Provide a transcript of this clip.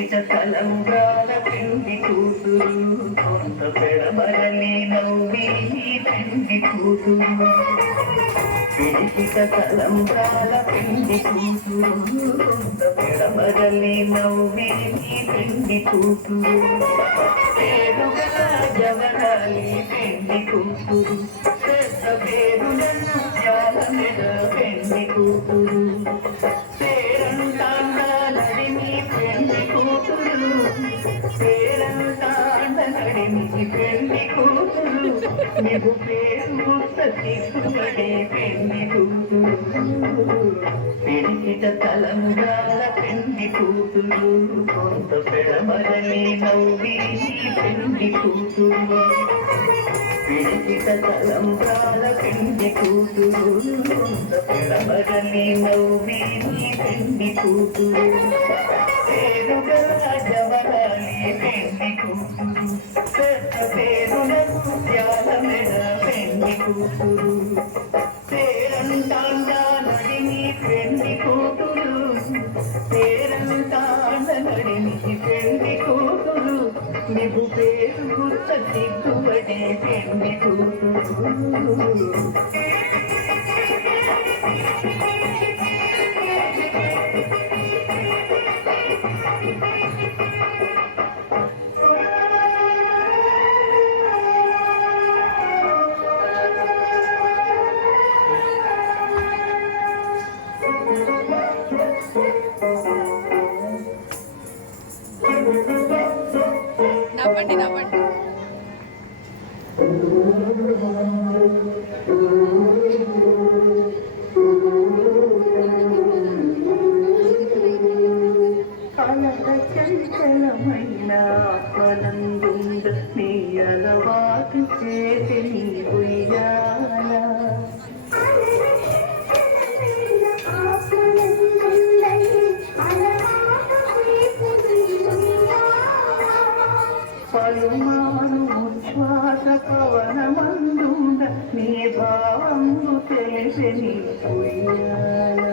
పిడికిట తలంబ్రాల పెండి కూతురు కొంత పెడమరలి నవ్వి పెండి కూతురు పిడికిట తలంబ్రాల పెండి కూతురు కొంత పెడమరలి నవ్వి పెండి కూతురు పేరుగా జవరాలి పెండి కూతురు పెద్ద పేరులను చాలా మెడ పెండి కూతురు పెళ్లి కూతురు నీకు పేరు సిగ్గుపడే పెళ్లి కూతురు పిడికిట తలంబ్రాల పెళ్లి కూతురు కొంత పెడమరలి నవ్వి పెళ్లి కూతురు పిడికిట తలంబ్రాల పెళ్లి కూతురు కొంత పెడమరలి నవ్వి పెళ్లి కూతురు పేరుగా జవరాలి పెళ్లి కూతురు పేరులకు త్యాగమెడ పెళ్లి కూతురు పేరంటాండా నడిని పెళ్లి కూతురు పేరంటాండ నడిని పెళ్లి కూతురు నీకు పేరు గుర్త సిగ్గుపడే పెళ్లి కూతురు నవ్వండి నవ్వండి చంచలమైన ఆత్మనందుంద నీ అలవాటు చేసి నీ ఉయ్యాల పలుమాను శ్వాస పవనమందుండ నీ భావంగు తెలిసి నీ ఉయ్యాల